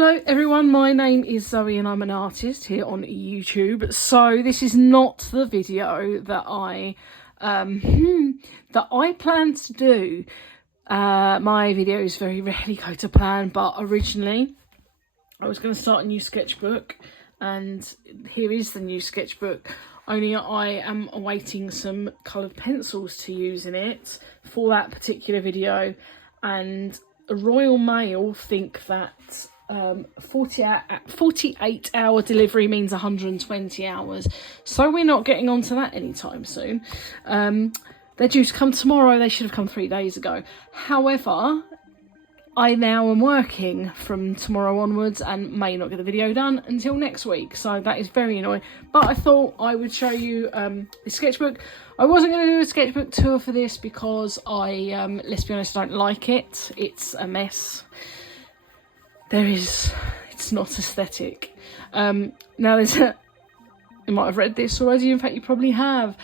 Hello everyone, my name is Zoe and I'm an artist here on YouTube. So this is not the video that I planned to do. My videos very rarely go to plan, but originally I was going to start a new sketchbook, and here is the new sketchbook. Only I am awaiting some coloured pencils to use in it for that particular video, and Royal Mail think that 48 hour delivery means 120 hours, so we're not getting onto that anytime soon. They're due to come tomorrow. They should have come 3 days ago. However, I now am working from tomorrow onwards and may not get the video done until next week, so that is very annoying. But I thought I would show you the sketchbook. I wasn't going to do a sketchbook tour for this because I, let's be honest, I don't like it. It's a mess. It's not aesthetic. Now there's you might have read this already, in fact you probably have.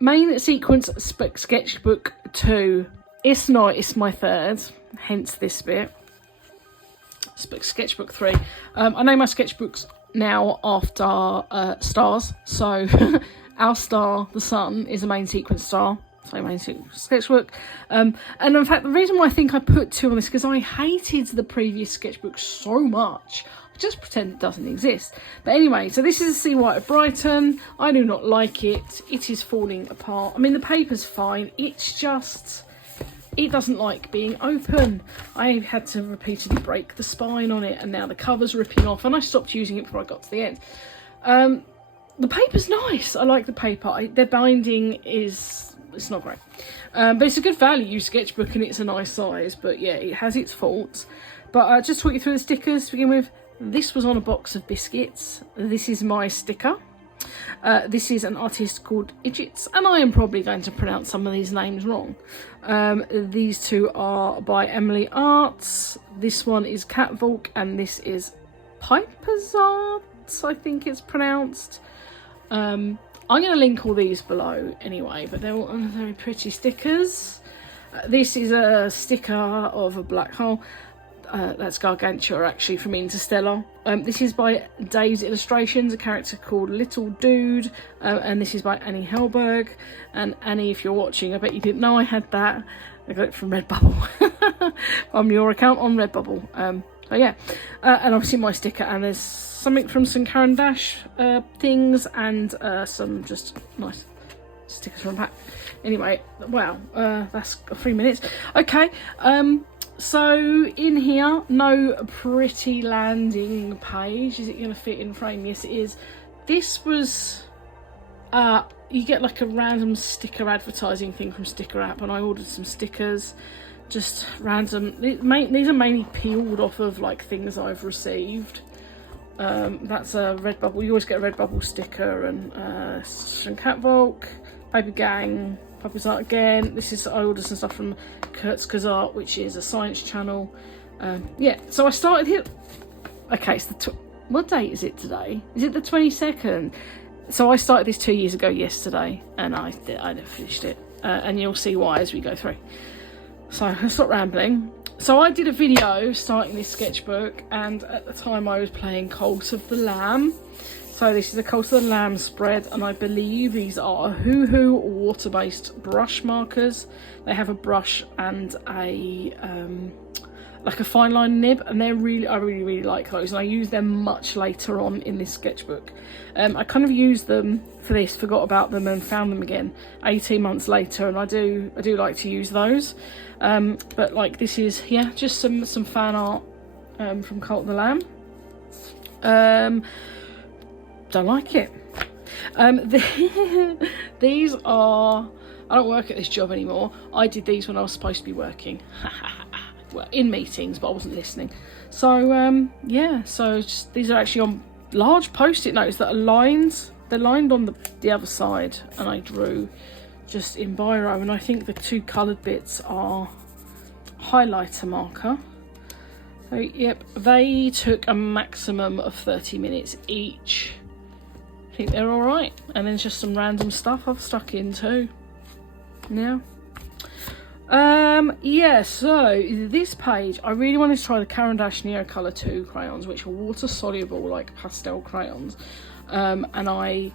Main sequence sketchbook 2. It's not, it's my third, hence this bit. Sketchbook 3. I name my sketchbooks now after stars, so our star, the sun, is the main sequence star. So main sketchbook, and in fact the reason why I think I put 2 on this, because I hated the previous sketchbook so much, I just pretend it doesn't exist. But anyway, so this is a Sea White of Brighton. I do not like it. It is falling apart. I mean, the paper's fine, it's just, it doesn't like being open. I had to repeatedly break the spine on it, and now the cover's ripping off, and I stopped using it before I got to the end. The paper's nice. I like the paper. Their binding is, it's not great, but it's a good value sketchbook and it's a nice size. But yeah, it has its faults. But just talk you through the stickers to begin with. This was on a box of biscuits. This is my sticker. This is an artist called Idgits, and I am probably going to pronounce some of these names wrong. These 2 are by Emily Arts. This one is Catwalk, and this is Piper's Arts, I think it's pronounced. I'm going to link all these below anyway, but they're all very pretty stickers. This is a sticker of a black hole. That's Gargantua, actually, from Interstellar. This is by Dave's Illustrations, a character called Little Dude, and this is by Annie Hellberg. And Annie, if you're watching, I bet you didn't know I had that. I got it from Redbubble, from your account on Redbubble. So yeah, and obviously my sticker, and there's something from some Caran Dash things, and some just nice stickers from pack. Anyway, wow, that's 3 minutes. Okay, so in here, no pretty landing page. Is it going to fit in frame? Yes, it is. This was, you get like a random sticker advertising thing from Sticker App, and I ordered some stickers. Just random. These are mainly peeled off of like things I've received. That's a Redbubble. You always get a Redbubble sticker, and some Catwalk, Paper Gang, Paper's Art again. This is, I ordered some stuff from Kurtzka's Art, which is a science channel. Yeah, so I started here. Okay, it's what date is it today? Is it the 22nd? So I started this 2 years ago yesterday, and I never finished it, and you'll see why as we go through. So I'll stop rambling. So I did a video starting this sketchbook, and at the time I was playing Cult of the Lamb. So this is a Cult of the Lamb spread, and I believe these are Hoo water-based brush markers. They have a brush and a like a fine line nib, and they're really, I really like those, and I use them much later on in this sketchbook. I kind of used them for this, forgot about them, and found them again 18 months later, and I do like to use those. But like this is, yeah, just some fan art from Cult of the Lamb. Don't like it. These are, I don't work at this job anymore. I did these when I was supposed to be working. Well, in meetings, but I wasn't listening. So yeah, so just, these are actually on large post-it notes that are lined. They're lined on the other side, and I drew just in biro, and I think the 2 coloured bits are highlighter marker. So yep, they took a maximum of 30 minutes each. I think they're alright. And then just some random stuff I've stuck in too. Yeah. Yeah, so this page, I really wanted to try the Caran d'Ache Neo Colour 2 crayons, which are water soluble, like pastel crayons. And I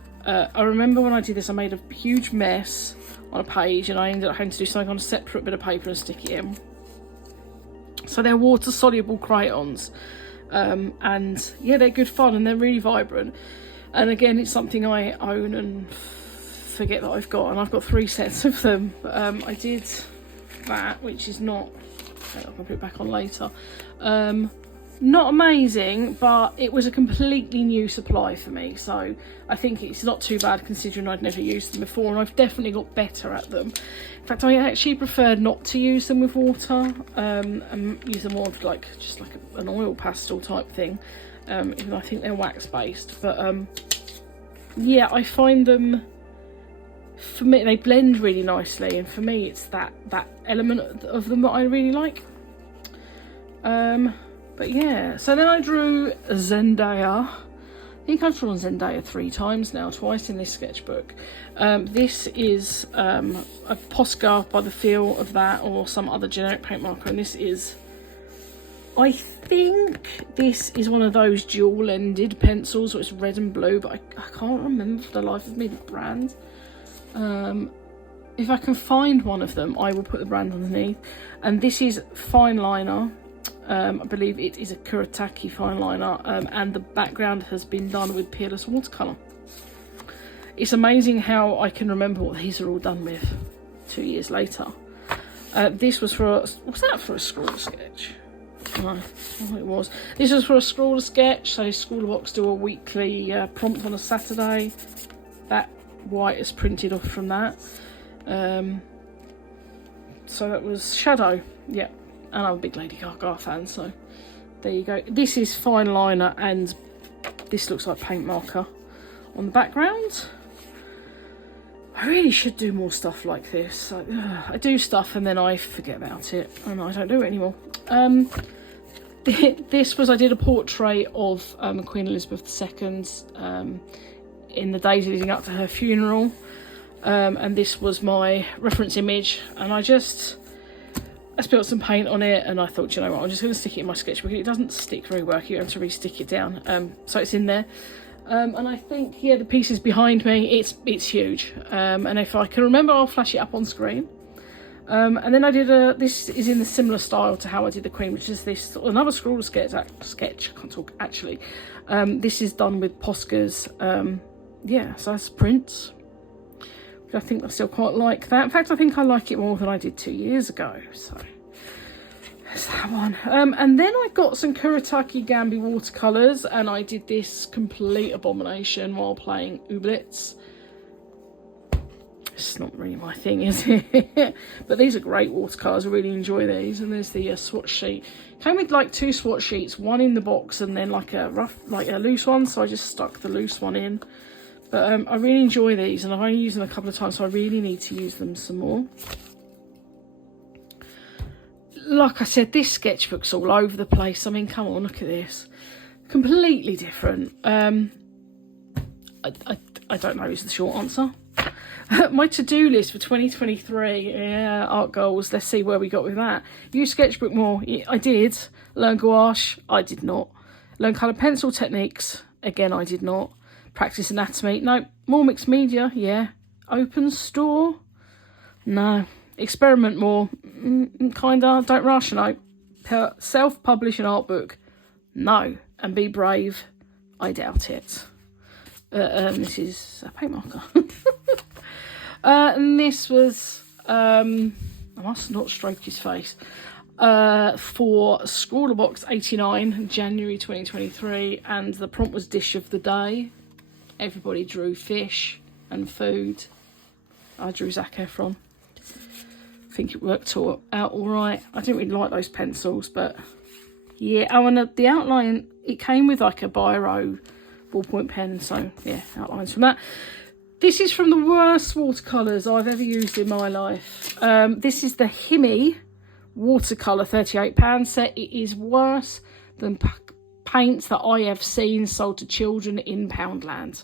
remember when I did this, I made a huge mess on a page, and I ended up having to do something on a separate bit of paper and stick it in. So they're water soluble crayons, and yeah, they're good fun and they're really vibrant. And again, it's something I own and forget that I've got, and I've got 3 sets of them. I did that, which is not, I'll put it back on later. Not amazing, but it was a completely new supply for me, so I think it's not too bad considering I'd never used them before, and I've definitely got better at them. In fact, I actually prefer not to use them with water, and use them more of like just like an oil pastel type thing, even though I think they're wax based. But yeah, I find them, for me, they blend really nicely, and for me it's that element of them that I really like. But yeah, so then I drew Zendaya. I think I've drawn Zendaya 3 times now, twice in this sketchbook. This is a Posca by the feel of that, or some other generic paint marker, and this is, I think this is one of those dual-ended pencils, so it's red and blue, but I can't remember for the life of me the brand. If I can find one of them, I will put the brand underneath. And this is fine liner. I believe it is a Kuretake fine liner, and the background has been done with peerless watercolour. It's amazing how I can remember what these are all done with 2 years later. This was for was that for a scrawler sketch? No, it was. This was for a scrawler sketch. So Scrawlerbox do a weekly prompt on a Saturday. That white is printed off from that. So that was Shadow. Yeah. And I'm a big Lady Gaga fan, so there you go. This is fine liner, and this looks like paint marker on the background. I really should do more stuff like this. I do stuff and then I forget about it, and I don't do it anymore. This was, I did a portrait of Queen Elizabeth II in the days leading up to her funeral, and this was my reference image, and I spilled some paint on it, and I thought, you know what, I'm just going to stick it in my sketchbook. It doesn't stick very well, you have to re-stick it down, so it's in there. And I think, yeah, the piece is behind me, it's huge, and if I can remember, I'll flash it up on screen. And then I did this is in the similar style to how I did the Queen, which is this another scrawler sketch, I can't talk actually. This is done with Posca's, yeah, so that's prints. I think I still quite like that. In fact, I think I like it more than I did 2 years ago. So there's that one. And then I got some Kuretake Gambi watercolours, and I did this complete abomination while playing Oubliettes. It's not really my thing, is it? But these are great watercolours. I really enjoy these. And there's the swatch sheet. Came with like 2 swatch sheets, one in the box and then like a loose one. So I just stuck the loose one in. But I really enjoy these, and I've only used them a couple of times, so I really need to use them some more. Like I said, this sketchbook's all over the place. I mean, come on, look at this. Completely different. I don't know is the short answer. My to-do list for 2023, yeah, art goals. Let's see where we got with that. Use sketchbook more. I did. Learn gouache. I did not. Learn colour pencil techniques. Again, I did not. Practice anatomy. No. More mixed media. Yeah. Open store. No. Experiment more. Kinda. Don't rush. No. Self-publish an art book. No. And be brave. I doubt it. This is a paint marker. And this was, I must not stroke his face, for Scrawlerbox 89, January 2023, and the prompt was dish of the day. Everybody drew fish and food. I drew Zac Efron. I think it worked out all right. I didn't really like those pencils, but yeah. Oh, and the outline, it came with like a biro ballpoint pen, so yeah, outlines from that. This is from the worst watercolours I've ever used in my life. This is the Himi watercolour £38 set. It is worse than paints that I have seen sold to children in Poundland.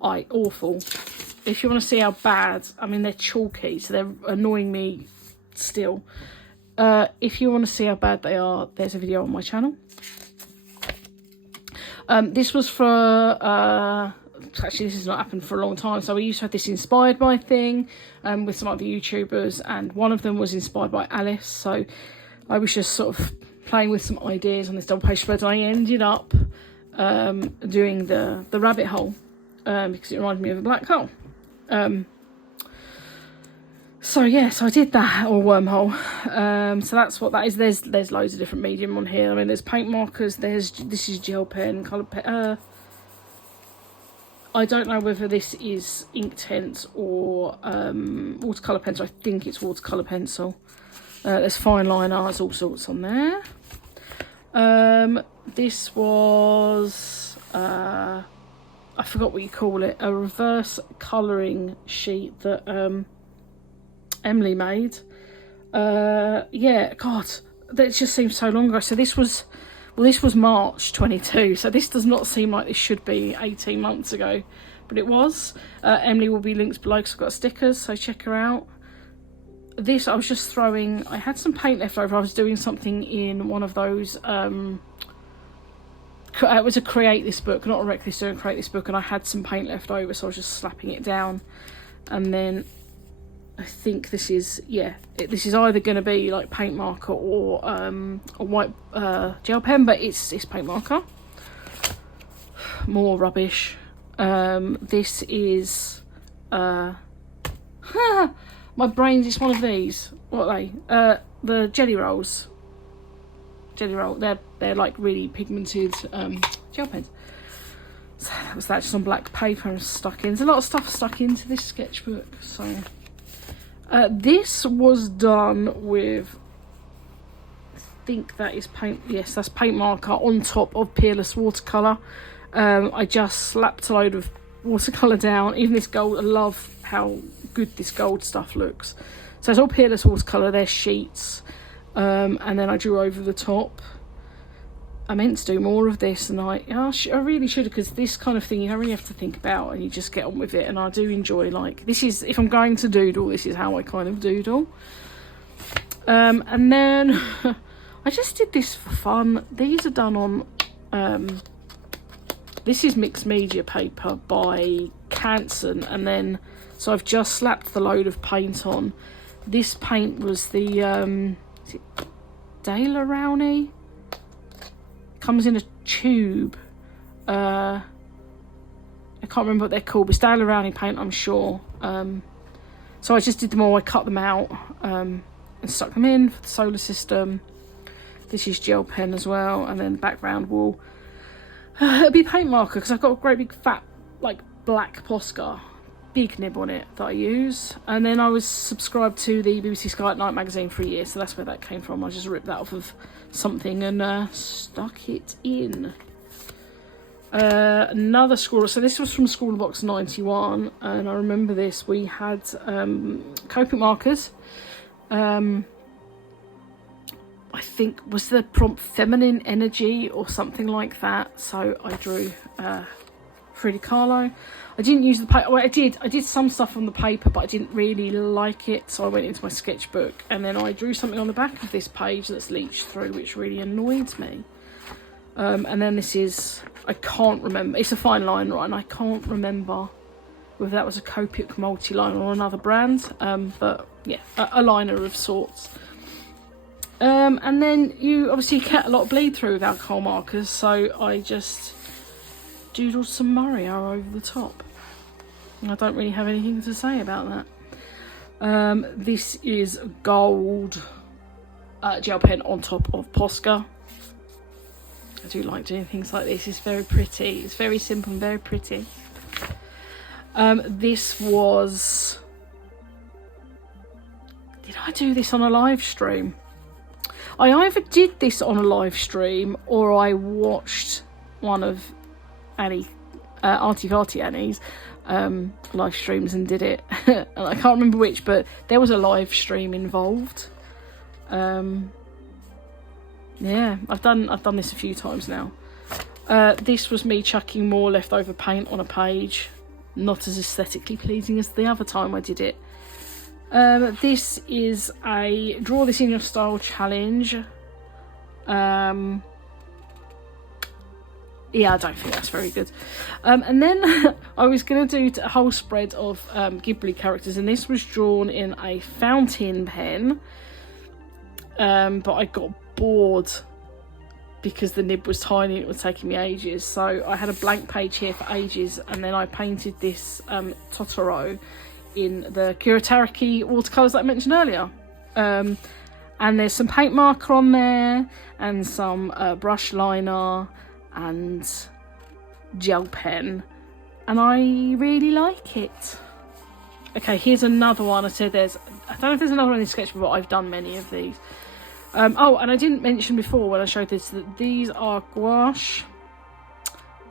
Awful. If you want to see how bad, I mean, they're chalky, so they're annoying me still. If you want to see how bad they are, there's a video on my channel. This was for, actually this has not happened for a long time, so we used to have this inspired by thing with some other YouTubers, and one of them was inspired by Alice, so I was just sort of playing with some ideas on this double page spread, and I ended up doing the rabbit hole because it reminded me of a black hole. So yes, I did that, or wormhole. So that's what that is. There's loads of different medium on here. I mean, there's paint markers. This is gel pen, colour pen. I don't know whether this is Inktense or watercolour pencil. I think it's watercolour pencil. There's fine liner. There's all sorts on there. This was I forgot what you call it. A reverse colouring sheet that Emily made. Yeah, God, that just seems so long ago. So this was March 22, so this does not seem like this should be 18 months ago, but it was. Emily will be linked below because I've got stickers, so check her out. This, I was just throwing, I had some paint left over. I was doing something in one of those, it was a create this book, not a wreck this book, create this book, and I had some paint left over, so I was just slapping it down. And then I think this is, yeah, this is either going to be like paint marker or a white gel pen, but it's paint marker. More rubbish. This is my brain's just one of these. What are they? The jelly rolls. Jelly roll. They're like really pigmented gel pens. So that was that, just on black paper and stuck in. There's a lot of stuff stuck into this sketchbook. So this was done with, I think that is paint. Yes, that's paint marker on top of Peerless watercolour. I just slapped a load of watercolour down. Even this gold, I love how good this gold stuff looks. So it's all Peerless watercolour. They're sheets, and then I drew over the top. I meant to do more of this, and I really should have, because this kind of thing you don't really have to think about, and you just get on with it. And I do enjoy, like, this is, if I'm going to doodle, this is how I kind of doodle. And then I just did this for fun. These are done on this is mixed media paper by Canson, and then so I've just slapped the load of paint on. This paint was the is it Daler-Rowney? Comes in a tube. I can't remember what they're called, but it's Daler-Rowney paint, I'm sure. So I just did them all. I cut them out and stuck them in for the solar system. This is gel pen as well, and then the background will it'll be paint marker, because I've got a great big fat like black Posca, big nib on it that I use. And then I was subscribed to the BBC Sky at Night magazine for a year, so that's where that came from. I just ripped that off of something and stuck it in. Another school, so this was from School Box 91, and I remember this. We had Copic markers. I think was the prompt feminine energy or something like that, so I drew Frida Kahlo. I didn't use the paper. Well, I did some stuff on the paper, but I didn't really like it, so I went into my sketchbook, and then I drew something on the back of this page that's leached through, which really annoyed me. And then this is, I can't remember, it's a fine liner, and I can't remember whether that was a Copic multi-liner or another brand, but yeah, a liner of sorts. And then you obviously get a lot of bleed through with alcohol markers, so I just doodled some Mario over the top. I don't really have anything to say about that. This is gold gel pen on top of Posca. I do like doing things like this. It's very pretty. It's very simple and very pretty. This was... Did I do this on a live stream? I either did this on a live stream or I watched one of Auntie Farty Annie's live streams and did it. And I can't remember which, but there was a live stream involved. Yeah, I've done this a few times now. This was me chucking more leftover paint on a page. Not as aesthetically pleasing as the other time I did it. This is a Draw This In Your Style challenge. Yeah, I don't think that's very good. And then I was going to do a whole spread of Ghibli characters, and this was drawn in a fountain pen. But I got bored because the nib was tiny and it was taking me ages. So I had a blank page here for ages, and then I painted this Totoro in the Kurataraki watercolours that I mentioned earlier. And there's some paint marker on there, and some brush liner, and gel pen, and I really like it. Okay, here's another one. I don't know if there's another one in the sketchbook, but I've done many of these. Oh, and I didn't mention before when I showed this that these are gouache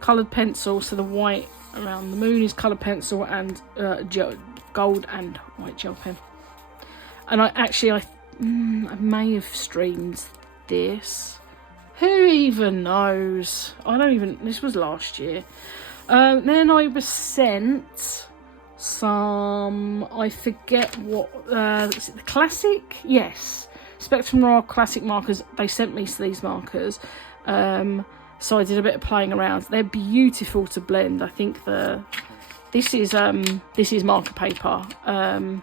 coloured pencil, so the white around the moon is coloured pencil, and gold and white gel pen. And I may have streamed this. Who even knows? This was last year. Then I was sent some, I forget what, is it the classic? Yes. Spectrum Noir classic markers. They sent me these markers. So I did a bit of playing around. They're beautiful to blend. I think this is marker paper, or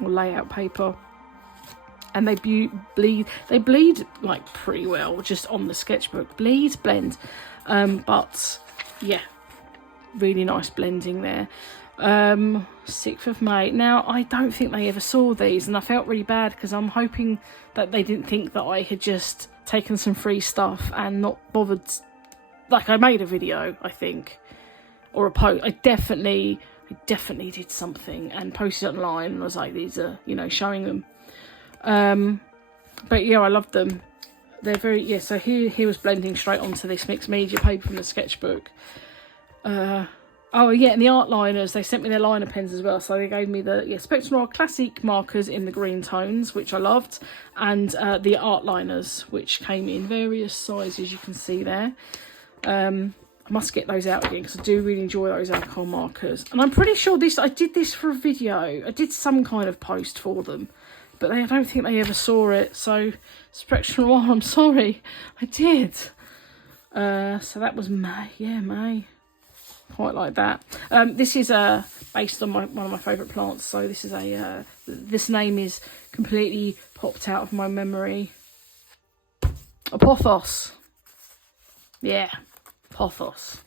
layout paper. And they bleed like pretty well just on the sketchbook. Blend. But yeah, really nice blending there. 6th of May. Now, I don't think they ever saw these, and I felt really bad because I'm hoping that they didn't think that I had just taken some free stuff and not bothered. Like, I made a video, I think, or a post. I definitely did something and posted it online, and I was like, these are, showing them. But yeah, I love them. They're very, yeah, so he was blending straight onto this mixed media paper from the sketchbook. Oh yeah, and the art liners, they sent me their liner pens as well. So they gave me the Spectrum Noir classic markers in the green tones, which I loved, and the art liners, which came in various sizes, you can see there. I must get those out again because I do really enjoy those alcohol markers. And I'm pretty sure I did this for a video. I did some kind of post for them, but I don't think they ever saw it. So Spectrum Noir, I'm sorry, I did. So that was May. Yeah, May. Quite like that. This is based on one of my favourite plants. So this is this name is completely popped out of my memory. Apothos. Yeah, Pothos.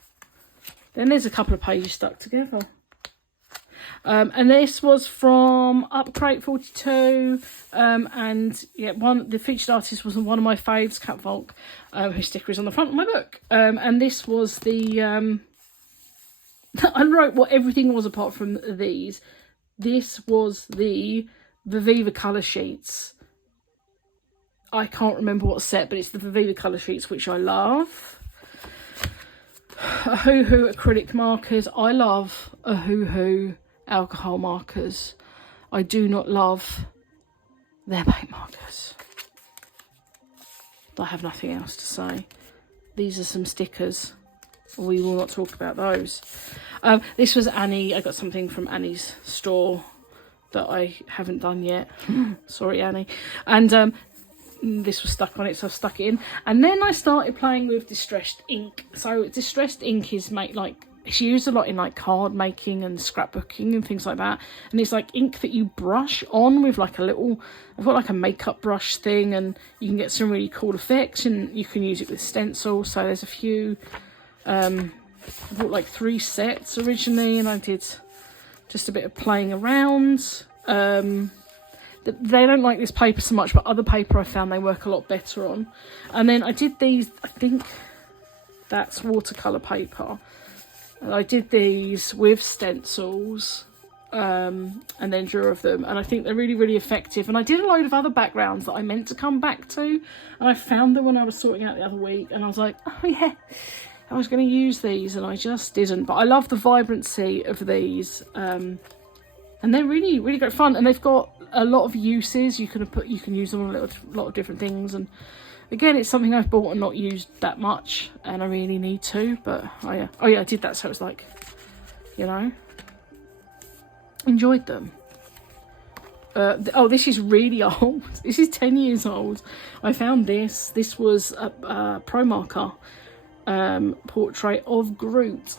Then there's a couple of pages stuck together. And this was from Upcrate 42. And yeah, the featured artist was one of my faves, Cat Volk, whose sticker is on the front of my book. And this was the I wrote what everything was apart from these. This was the Viviva colour sheets. I can't remember what set, but it's the Viviva colour sheets, which I love. Ohuhu acrylic markers. I love Ohuhu alcohol markers. I do not love their paint markers. I have nothing else to say. These are some stickers. We will not talk about those. This was Annie. I got something from Annie's store that I haven't done yet. Sorry, Annie. And this was stuck on it, so I've stuck it in. And then I started playing with distressed ink. So distressed ink is it's used a lot in like card making and scrapbooking and things like that. And it's like ink that you brush on with like I've got like a makeup brush thing, and you can get some really cool effects, and you can use it with stencil. So there's a few. I bought like 3 sets originally, and I did just a bit of playing around. They don't like this paper so much, but other paper I found they work a lot better on. And then I did these, I think that's watercolour paper. And I did these with stencils, and then drew of them, and I think they're really, really effective. And I did a load of other backgrounds that I meant to come back to, and I found them when I was sorting out the other week, and I was like, oh yeah, I was going to use these, and I just didn't. But I love the vibrancy of these, and they're really, really great fun. And they've got a lot of uses. You can use them on a lot of different things. And again, it's something I've bought and not used that much, and I really need to. But oh yeah, I did that. So it was like, enjoyed them. Oh, this is really old. This is 10 years old. I found this. This was a Pro Marker portrait of Groot.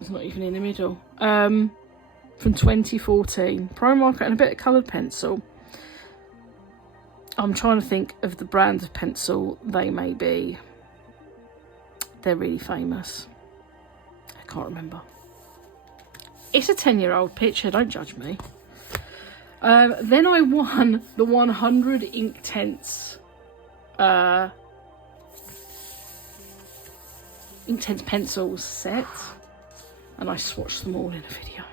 It's not even in the middle. From 2014. Pro Marker and a bit of coloured pencil. I'm trying to think of the brand of pencil they may be. They're really famous. I can't remember. It's a 10-year-old picture, don't judge me. Then I won the 100 Inktense pencils set, and I swatched them all in a video.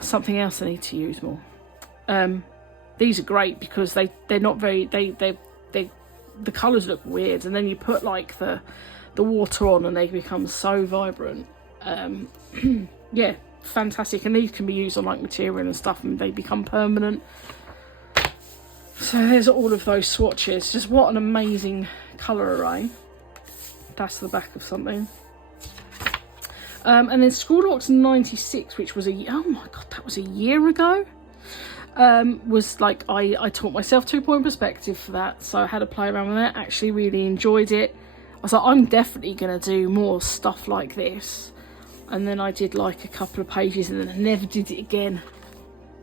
Something else I need to use more. These are great because they're not very, the colours look weird, and then you put like the water on and they become so vibrant. Yeah, fantastic. And these can be used on like material and stuff, and they become permanent. So there's all of those swatches. Just what an amazing colour array. That's the back of something. And then Screwlock's 96, which was oh my god, that was a year ago. Was like, I taught myself 2-point perspective for that, so I had to play around with it. Actually really enjoyed it. I was like, I'm definitely gonna do more stuff like this. And then I did like a couple of pages, and then I never did it again.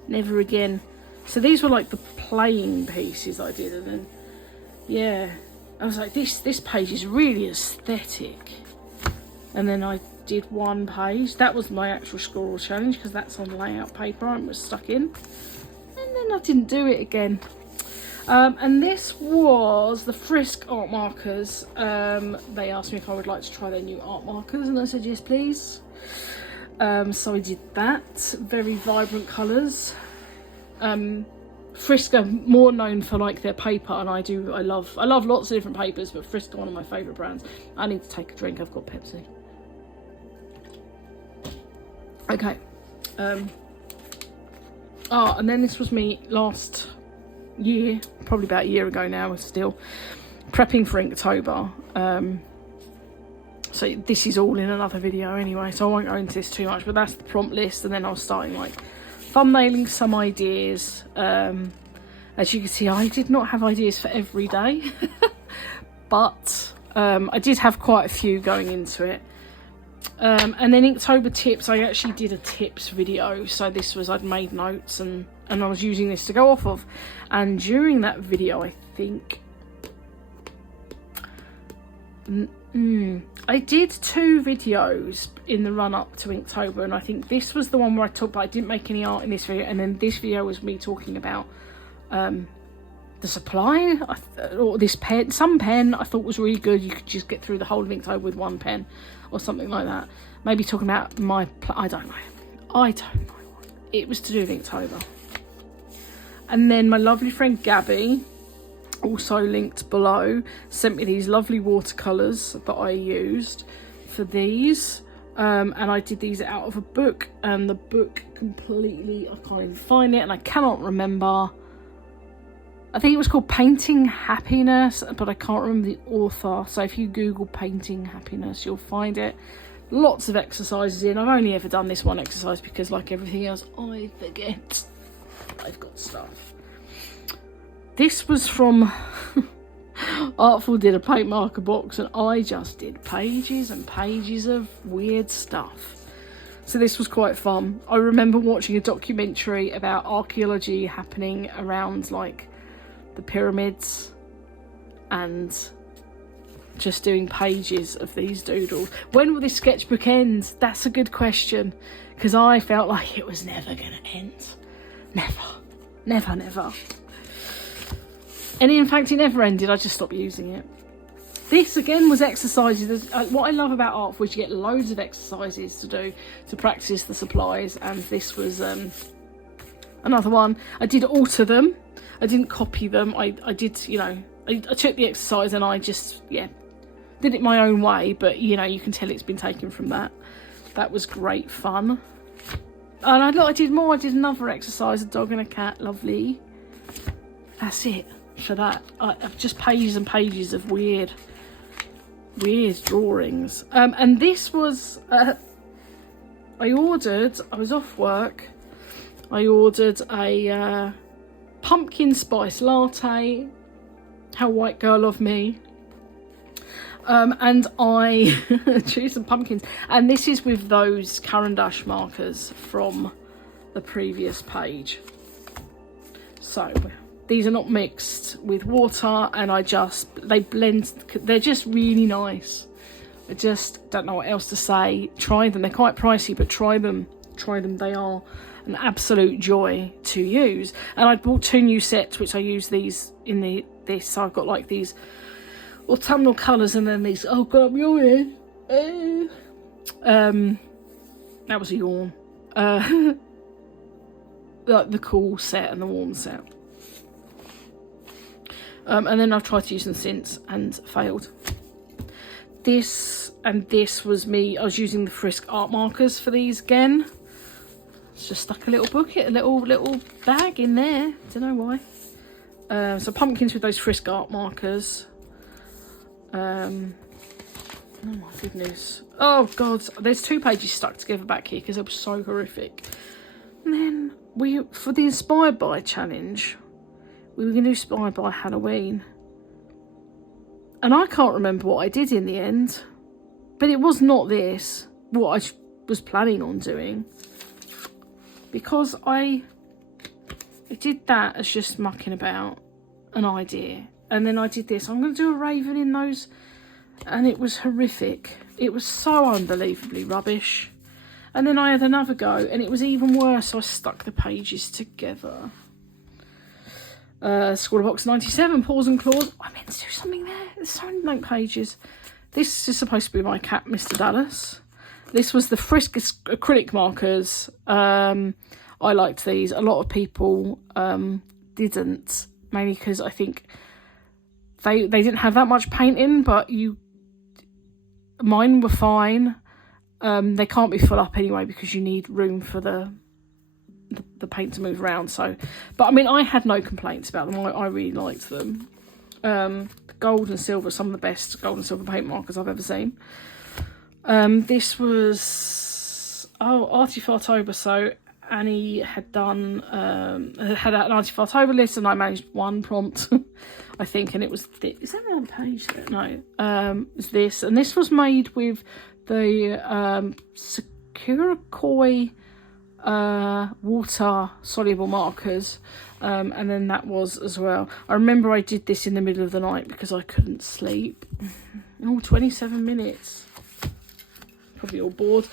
Never again. So these were like the playing pieces I did, and then yeah, I was like, this page is really aesthetic. And then I did one page. That was my actual scroll challenge, because that's on layout paper and was stuck in. And then I didn't do it again. And this was the Frisk art markers. They asked me if I would like to try their new art markers, and I said yes please. So I did that. Very vibrant colours. Frisk are more known for like their paper, and I love lots of different papers, but Frisk are one of my favourite brands. I need to take a drink, I've got Pepsi. Okay. Oh, and then this was me last year, probably about a year ago now, still prepping for Inktober. So this is all in another video anyway, so I won't go into this too much, but that's the prompt list. And then I was starting like thumbnailing some ideas. As you can see, I did not have ideas for every day, but I did have quite a few going into it. And then Inktober tips, I actually did a tips video. So this was, I'd made notes and I was using this to go off of. And during that video, I think I did 2 videos in the run up to Inktober, and I think this was the one where I talked, but I didn't make any art in this video. And then this video was me talking about the supply, or this pen, some pen I thought was really good. You could just get through the whole of Inktober with one pen or something like that. Maybe talking about my, I don't know. It was to do with Inktober. And then my lovely friend Gabby, also linked below, sent me these lovely watercolours that I used for these. And I did these out of a book, and the book completely, I can't even find it, and I cannot remember. I think it was called Painting Happiness, but I can't remember the author. So if you Google Painting Happiness, you'll find it. Lots of exercises in. I've only ever done this one exercise because, like everything else, I forget. I've got stuff. This was from Artful did a paint marker box, and I just did pages and pages of weird stuff. So this was quite fun. I remember watching a documentary about archaeology happening around like the pyramids, and just doing pages of these doodles. When will this sketchbook end? That's a good question, because I felt like it was never gonna end. Never. And in fact it never ended. I just stopped using it. This again was exercises. What I love about Artful is you get loads of exercises to do to practice the supplies, and this was another one. I did alter them. I didn't copy them. I did, you know, I took the exercise and I just, yeah, did it my own way, but you know, you can tell it's been taken from that. That was great fun. And I did more. I did another exercise, a dog and a cat, lovely. That's it for that. Just pages and pages of weird drawings. And this was, I was off work I ordered a pumpkin spice latte. How white girl of me. And I choose some pumpkins. And this is with those Caran d'Ache markers from the previous page. So these are not mixed with water, and they blend. They're just really nice. I just don't know what else to say. Try them. They're quite pricey, but try them. Try them. They are an absolute joy to use. And I bought 2 new sets, which I use these in this. So I've got like these autumnal colours, and then these. Oh god, I'm yawning. That was a yawn. Like the cool set and the warm set. And then I've tried to use them since and failed. This was me. I was using the Frisk art markers for these again. It's just stuck a little bucket, a little bag in there. Don't know why. So pumpkins with those Frisk art markers. Oh my goodness. Oh god, there's 2 pages stuck together back here because it was so horrific. And then for the Inspired By challenge, we were going to do Inspired By Halloween. And I can't remember what I did in the end. But it was not this, what I was planning on doing. Because I did that as just mucking about an idea. And then I did this. I'm going to do a raven in those. And it was horrific. It was so unbelievably rubbish. And then I had another go, and it was even worse. So I stuck the pages together. Squatter Box 97, Paws and Claws. I meant to do something there. There's so many blank pages. This is supposed to be my cat, Mr. Dallas. This was the Frisk acrylic markers. I liked these. A lot of people didn't, mainly because I think they didn't have that much paint in, but mine were fine. They can't be full up anyway because you need room for the paint to move around. So, but I mean, I had no complaints about them. I really liked them. The gold and silver, some of the best gold and silver paint markers I've ever seen. This was Arty Fartober. So Annie had done had an Arty Fartober list, and I managed 1 prompt, I think, and it was is that another page there? No, it's this, and this was made with the Sakura Koi water soluble markers, and then that was as well. I remember I did this in the middle of the night because I couldn't sleep. 27 minutes, probably all bored.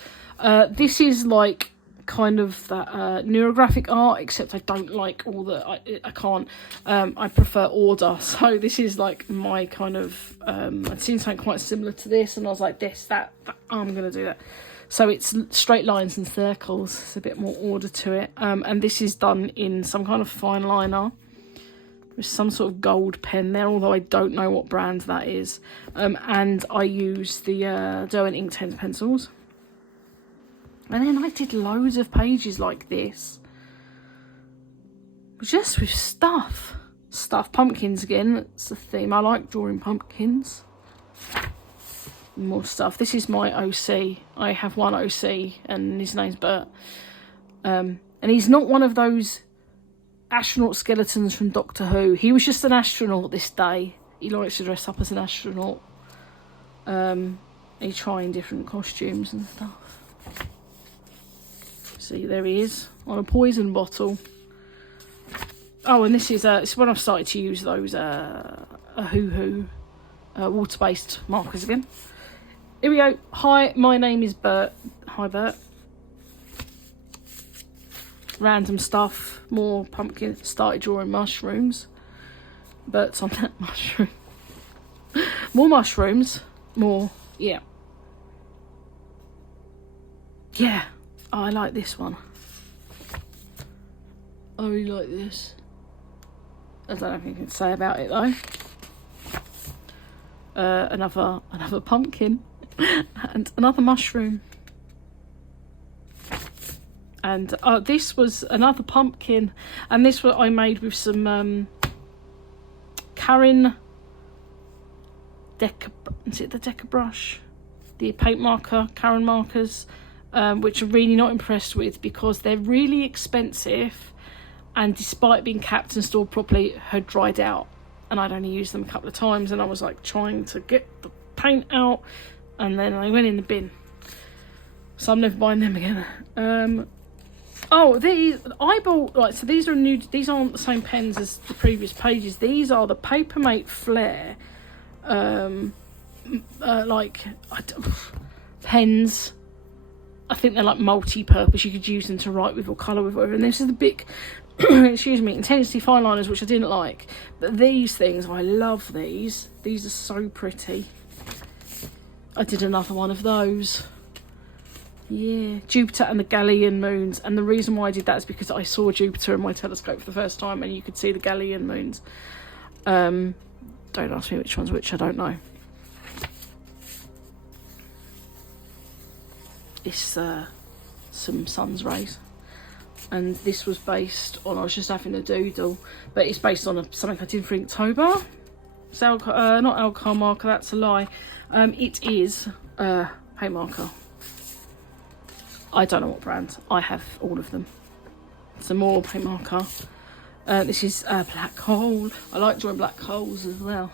This is like kind of that neurographic art, except I don't like all the I can't I prefer order. So this is like my kind of I'd seen something quite similar to this, and I was like, that I'm gonna do that. So it's straight lines and circles. It's a bit more order to it. And this is done in some kind of fine liner with some sort of gold pen there, although I don't know what brand that is. And I use the Derwent Inktense pencils. And then I did loads of pages like this. Just with stuff. Pumpkins again. That's the theme. I like drawing pumpkins. More stuff. This is my OC. I have one OC, and his name's Bert. And he's not one of those astronaut skeletons from Doctor Who. He was just an astronaut this day. He likes to dress up as an astronaut. He's trying different costumes and stuff. See, there he is on a poison bottle. Oh, and this is it's when I've started to use those Hoo water-based markers again. Here we go. Hi, my name is Bert. Hi, Bert. Random stuff. More pumpkin. Started drawing mushrooms. Bert's on that mushroom. More mushrooms. More. Yeah. Yeah. Oh, I like this one. I really like this. I don't know if you can say about it though. Another pumpkin. And another mushroom. And this was another pumpkin, and this what I made with some Caran is it the Deca brush? The paint marker, Caran markers, which I'm really not impressed with because they're really expensive, and despite being capped and stored properly, had dried out, and I'd only used them a couple of times, and I was like trying to get the paint out, and then they went in the bin. So I'm never buying them again. Oh, these I bought, like, so these are new. These aren't the same pens as the previous pages. These are the Papermate Flair, pens. I think they're like multi-purpose. You could use them to write with or colour with, whatever. And this is the big, excuse me, intensity fine liners, which I didn't like. But these things, I love these. These are so pretty. I did another one of those. Yeah, Jupiter and the Galilean moons. And the reason why I did that is because I saw Jupiter in my telescope for the first time, and you could see the Galilean moons. Don't ask me which one's which, I don't know. It's some sun's rays, and this was based on, I was just having a doodle, but it's based on something I did for Inktober. It's not alcohol marker, that's a lie. It is paint marker. I don't know what brand. I have all of them. Some more paint marker. This is black hole. I like drawing black holes as well.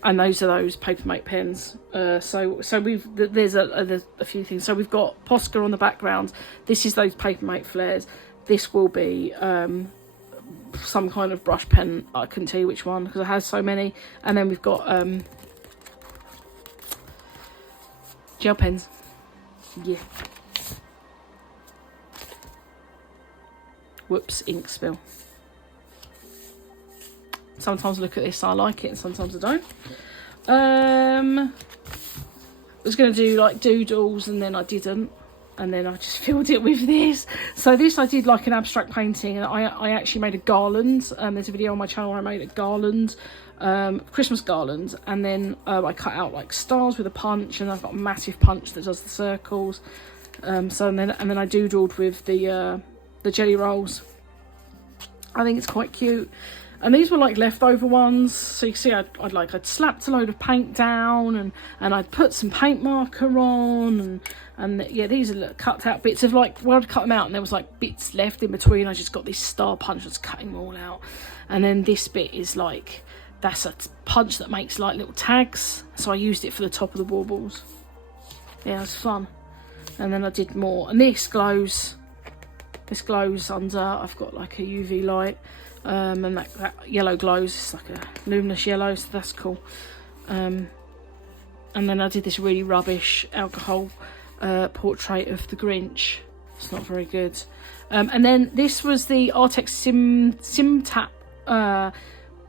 And those are those Papermate pens. So there's a few things. So we've got Posca on the background. This is those Papermate Flairs. This will be some kind of brush pen. I couldn't tell you which one because it has so many. And then we've got gel pens. Yeah. Whoops, ink spill. Sometimes I look at this, I like it, and sometimes I don't. I was going to do like doodles, and then I didn't. And then I just filled it with this. So this I did like an abstract painting, and I actually made a garland. There's a video on my channel where I made a garland, Christmas garland. And then I cut out like stars with a punch, and I've got a massive punch that does the circles. And then I doodled with the jelly rolls. I think it's quite cute. And these were like leftover ones, so you can see I'd slapped a load of paint down, and I'd put some paint marker on, and yeah, these are cut out bits of like, well, I'd cut them out and there was like bits left in between. I just got this star punch that's cutting them all out, and then this bit is like, that's a punch that makes like little tags, so I used it for the top of the baubles. Yeah, it was fun. And then I did more, and this glows under, I've got like a UV light. And that yellow glows, it's like a luminous yellow, so that's cool. And then I did this really rubbish alcohol portrait of the Grinch. It's not very good. And then this was the Artex Sim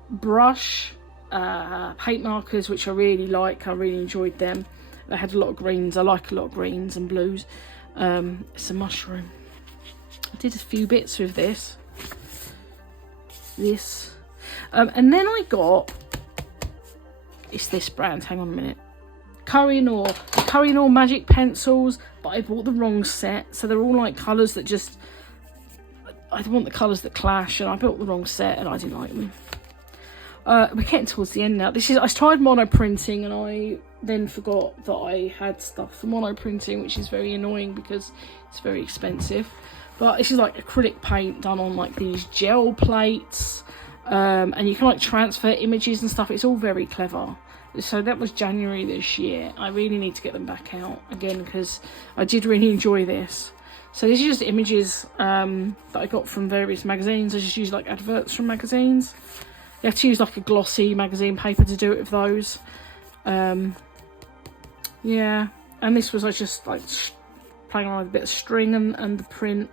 brush paint markers, which I really like. I really enjoyed them. They had a lot of greens. I like a lot of greens and blues. It's a mushroom. I did a few bits with this. And then I got, it's this brand, hang on a minute, Koh-i-Noor magic pencils, but I bought the wrong set, so they're all like colours that just, I want the colours that clash, and I built the wrong set and I didn't like them. We're getting towards the end now. I tried mono printing, and I then forgot that I had stuff for mono printing, which is very annoying because it's very expensive. But this is like acrylic paint done on like these gel plates, and you can like transfer images and stuff. It's all very clever. So that was January this year. I really need to get them back out again because I did really enjoy this. So this is just images that I got from various magazines. I just use like adverts from magazines. You have to use like a glossy magazine paper to do it with those. Yeah, and this was, I just like playing around with a bit of string and the print.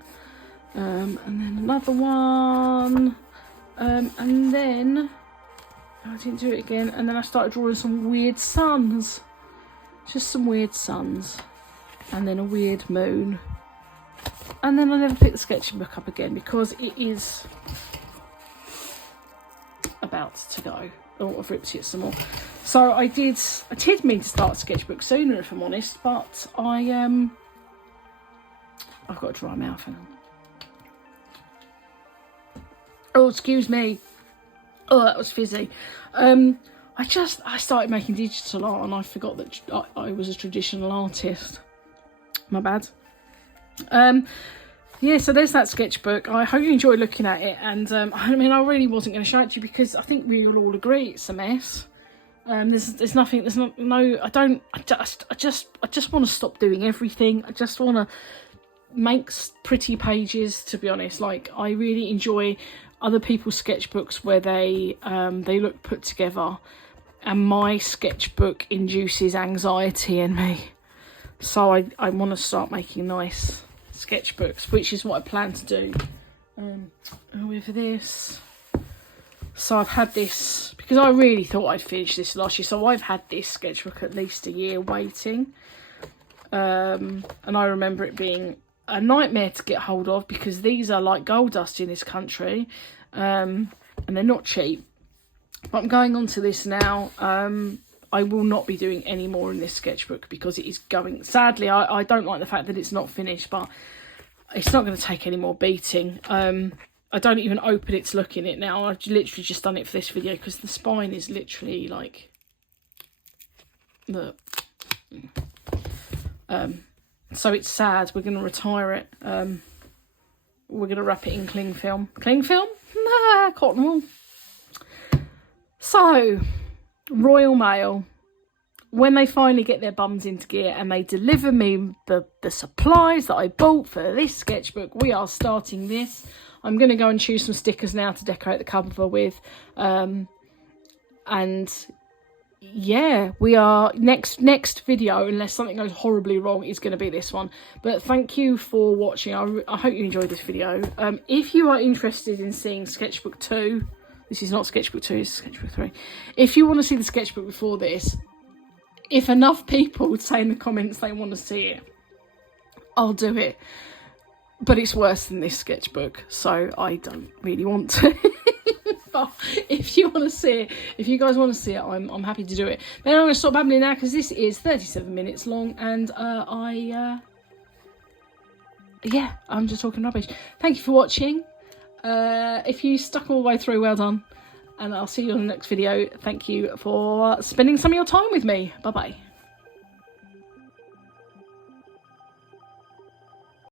And then another one, and then I didn't do it again, and then I started drawing some weird suns, just some weird suns, and then a weird moon, and then I never picked the sketching book up again because it is about to go. Oh, I've ripped it some more. So I did mean to start a sketchbook sooner, if I'm honest, but I've got a dry mouth. Hang on. Oh, excuse me. Oh, that was fizzy. I started making digital art, and I forgot that I was a traditional artist. My bad. Yeah, so there's that sketchbook. I hope you enjoy looking at it, and I mean, I really wasn't going to show it to you because I think we'll all agree it's a mess. There's nothing. There's not. No, I don't. I just want to stop doing everything. I just want to make pretty pages. To be honest, like I really enjoy other people's sketchbooks where they look put together, and my sketchbook induces anxiety in me. So I want to start making nice sketchbooks, which is what I plan to do with this. So I've had this because I really thought I'd finish this last year, so I've had this sketchbook at least a year waiting, and I remember it being a nightmare to get hold of because these are like gold dust in this country, and they're not cheap. But I'm going on to this now. I will not be doing any more in this sketchbook because it is going... Sadly, I don't like the fact that it's not finished, but it's not going to take any more beating. I don't even open it to look in it now. I've literally just done it for this video because the spine is literally like... Look. So it's sad. We're going to retire it. We're going to wrap it in cling film. Cling film? Nah, cotton wool. So... Royal Mail, when they finally get their bums into gear and they deliver me the supplies that I bought for this sketchbook, we are starting this. I'm going to go and choose some stickers now to decorate the cover with. And yeah, we are next video, unless something goes horribly wrong, is going to be this one. But thank you for watching. I hope you enjoyed this video. If you are interested in seeing Sketchbook 2, this is not Sketchbook 2, it's Sketchbook 3. If you want to see the sketchbook before this, if enough people would say in the comments they want to see it, I'll do it. But it's worse than this sketchbook, so I don't really want to. But if you want to see it, if you guys want to see it, I'm happy to do it. Then I'm going to stop babbling now because this is 37 minutes long, and yeah, I'm just talking rubbish. Thank you for watching. If you stuck all the way through, well done, and I'll see you on the next video. Thank you for spending some of your time with me. Bye bye.